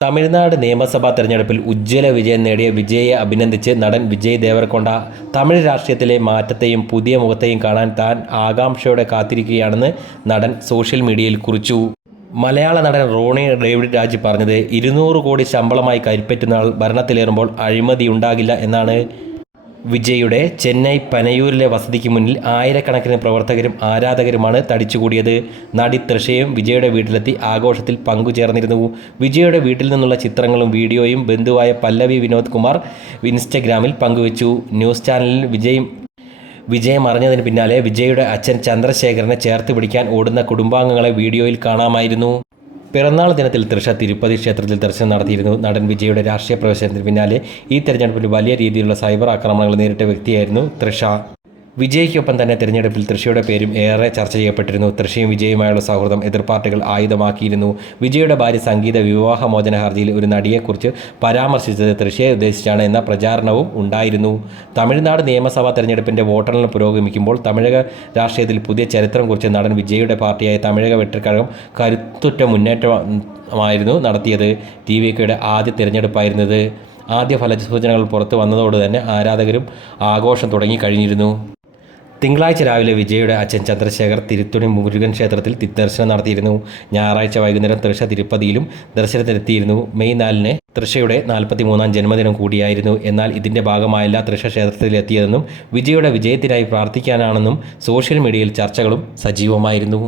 തമിഴ്നാട് നിയമസഭാ തെരഞ്ഞെടുപ്പിൽ ഉജ്ജ്വല വിജയം നേടിയ വിജയെ അഭിനന്ദിച്ച് നടൻ വിജയ് ദേവരകൊണ്ട തമിഴ് രാഷ്ട്രീയത്തിലെ മാറ്റത്തെയും പുതിയ മുഖത്തെയും കാണാൻ താൻ ആകാംക്ഷയോടെ കാത്തിരിക്കുകയാണെന്ന് നടൻ സോഷ്യൽ മീഡിയയിൽ കുറിച്ചു. മലയാള നടൻ റോണി ഡേവിഡ് രാജ് പറഞ്ഞത് 200 കോടി ശമ്പളമായി കൈപ്പറ്റുന്ന ആൾ ഭരണത്തിലേറുമ്പോൾ അഴിമതിയുണ്ടാകില്ല എന്നാണ്. വിജയുടെ ചെന്നൈ പനയൂരിലെ വസതിക്ക് മുന്നിൽ ആയിരക്കണക്കിന് പ്രവർത്തകരും ആരാധകരുമാണ് തടിച്ചുകൂടിയത്. നടി തൃഷയും വിജയുടെ വീട്ടിലെത്തി ആഘോഷത്തിൽ പങ്കുചേർന്നിരുന്നു. വിജയുടെ വീട്ടിൽ നിന്നുള്ള ചിത്രങ്ങളും വീഡിയോയും ബന്ധുവായ പല്ലവി വിനോദ് കുമാർ ഇൻസ്റ്റഗ്രാമിൽ പങ്കുവച്ചു. ന്യൂസ് ചാനലിൽ വിജയം അറിഞ്ഞതിന് പിന്നാലെ വിജയുടെ അച്ഛൻ ചന്ദ്രശേഖരനെ ചേർത്ത് പിടിക്കാൻ ഓടുന്ന കുടുംബാംഗങ്ങളെ വീഡിയോയിൽ കാണാമായിരുന്നു. പിറന്നാൾ ദിനത്തിൽ തൃഷ തിരുപ്പതി ക്ഷേത്രത്തിൽ ദർശനം നടത്തിയിരുന്നു. നടൻ വിജയുടെ രാഷ്ട്രീയ പ്രവേശനത്തിന് പിന്നാലെ ഈ തെരഞ്ഞെടുപ്പിൽ വലിയ രീതിയിലുള്ള സൈബർ ആക്രമണങ്ങൾ നേരിട്ട വ്യക്തിയായിരുന്നു തൃഷ. വിജയ്ക്കൊപ്പം തന്നെ തിരഞ്ഞെടുപ്പിൽ തൃഷയുടെ പേരും ഏറെ ചർച്ച ചെയ്യപ്പെട്ടിരുന്നു. തൃഷയും വിജയുമായുള്ള സൗഹൃദം എതിർ പാർട്ടികൾ ആയുധമാക്കിയിരുന്നു. വിജയുടെ ഭാര്യ സംഗീത വിവാഹമോചന ഹർജിയിൽ ഒരു നടിയെക്കുറിച്ച് പരാമർശിച്ചത് തൃഷയെ ഉദ്ദേശിച്ചാണ് എന്ന പ്രചാരണവും ഉണ്ടായിരുന്നു. തമിഴ്നാട് നിയമസഭാ തെരഞ്ഞെടുപ്പിൻ്റെ വോട്ടെണ്ണൽ പുരോഗമിക്കുമ്പോൾ തമിഴക രാഷ്ട്രീയത്തിൽ പുതിയ ചരിത്രം കുറിച്ച് നടൻ വിജയുടെ പാർട്ടിയായ തമിഴക വെട്ടിക്കഴകം കരുത്തുറ്റ മുന്നേറ്റമായിരുന്നു നടത്തിയത്. TVKയുടെ ആദ്യ തിരഞ്ഞെടുപ്പായിരുന്നത്. ആദ്യ ഫലസൂചനകൾ പുറത്തു വന്നതോടെ തന്നെ ആരാധകരും ആഘോഷം തുടങ്ങിക്കഴിഞ്ഞിരുന്നു. തിങ്കളാഴ്ച രാവിലെ വിജയുടെ അച്ഛൻ ചന്ദ്രശേഖർ തിരുത്തുണി മുരുകൻ ക്ഷേത്രത്തിൽ ദർശനം നടത്തിയിരുന്നു. ഞായറാഴ്ച വൈകുന്നേരം തൃഷ തിരുപ്പതിയിലും ദർശനത്തിനെത്തിയിരുന്നു. മെയ് 4-ന് തൃഷയുടെ 43-ാം ജന്മദിനം കൂടിയായിരുന്നു. എന്നാൽ ഇതിൻ്റെ ഭാഗമായല്ല തൃഷ ക്ഷേത്രത്തിലെത്തിയതെന്നും വിജയുടെ വിജയത്തിനായി പ്രാർത്ഥിക്കാനാണെന്നും സോഷ്യൽ മീഡിയയിൽ ചർച്ചകളും സജീവമായിരുന്നു.